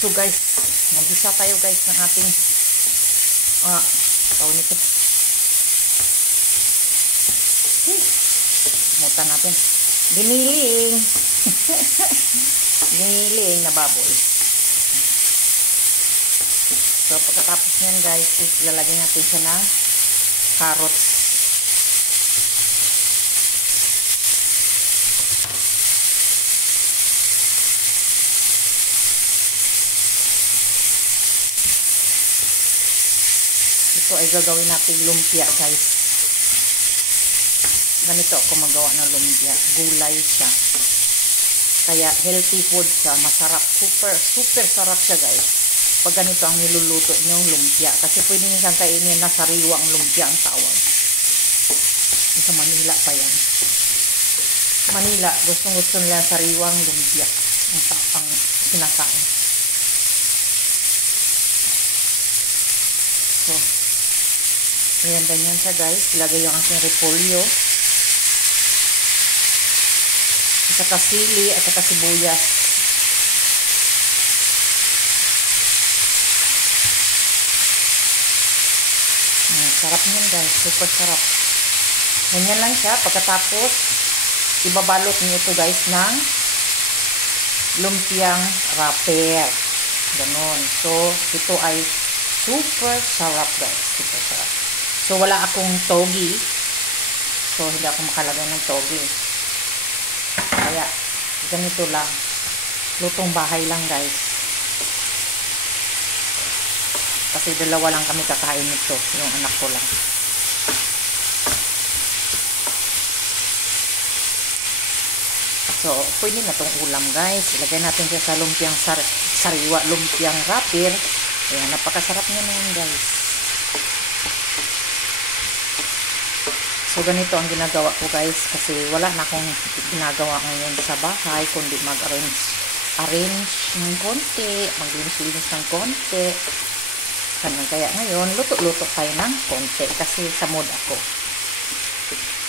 So guys, nagisa tayo guys ng ating tawag nito. Muta natin. Giniling. Giniling na baboy. So pagkatapos niyan guys, lalagyan natin siya ng carrots. Ito ay gagawin natin lumpia guys. Ganito ako magawa ng lumpia. Gulay siya. Kaya healthy food siya. Masarap. Super sarap siya guys. Pag ganito ang niluluto niyong lumpia. Kasi pwede nyo siyang kainin na sariwang lumpia ang tawag. Sa Manila pa yan. Manila, gustong-gusto nila sariwang lumpia. Ang sinakain. So, ayan, ganyan siya guys. Ilagay yung aking repolyo. At saka sili at saka sibuyas. Sarap niyan guys. Super sarap. Ganyan lang siya. Pagkatapos, ibabalot niyo ito guys ng lumpiang wrapper. Ganon. So, ito ay super sarap guys. Super sarap. So, wala akong togi. So, hindi ako makalagay ng togi. Kaya, ganito lang. Lutong bahay lang guys. Kasi dalawa lang kami kakain nito. Yung anak ko lang. So, pwede na itong ulam guys. Ilagay natin siya sa lumpiang sariwa, lumpiang wrapper. Ayan, napakasarap niya na yan guys. So, ganito ang ginagawa ko guys. Kasi wala na akong ginagawa ngayon sa bahay. Kundi mag-arrange ng konti. Maglinis-linis ng konti. Kaya ngayon, luto-luto tayo ng konti. Kasi sa mood ako.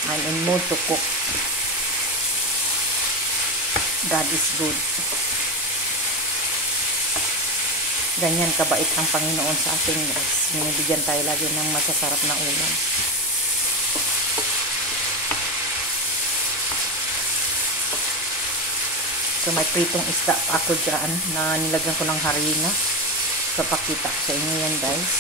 I'm in mood to cook. God is good. Ganyan kabait ang Panginoon sa atin guys. Binibigyan tayo lagi ng masasarap na ulam. So may pritong isda pa ako dyan na nilagyan ko ng harina. So pakita ko sa inyo yan guys.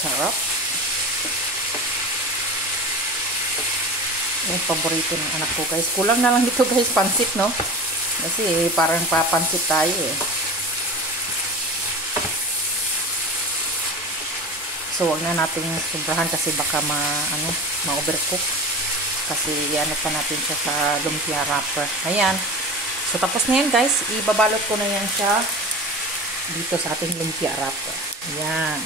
Sarap. Yung paborito ng anak ko guys. Kulang na lang dito guys, pansit no? Kasi parang papansit tayo eh. So wag na nating sobrahan kasi baka ma-overcook. Kasi ano pa natin siya sa lumpia wrapper. Ayan. So tapos na yan guys. Ibabalot ko na yan siya dito sa ating lumpia wrapper. Ayan.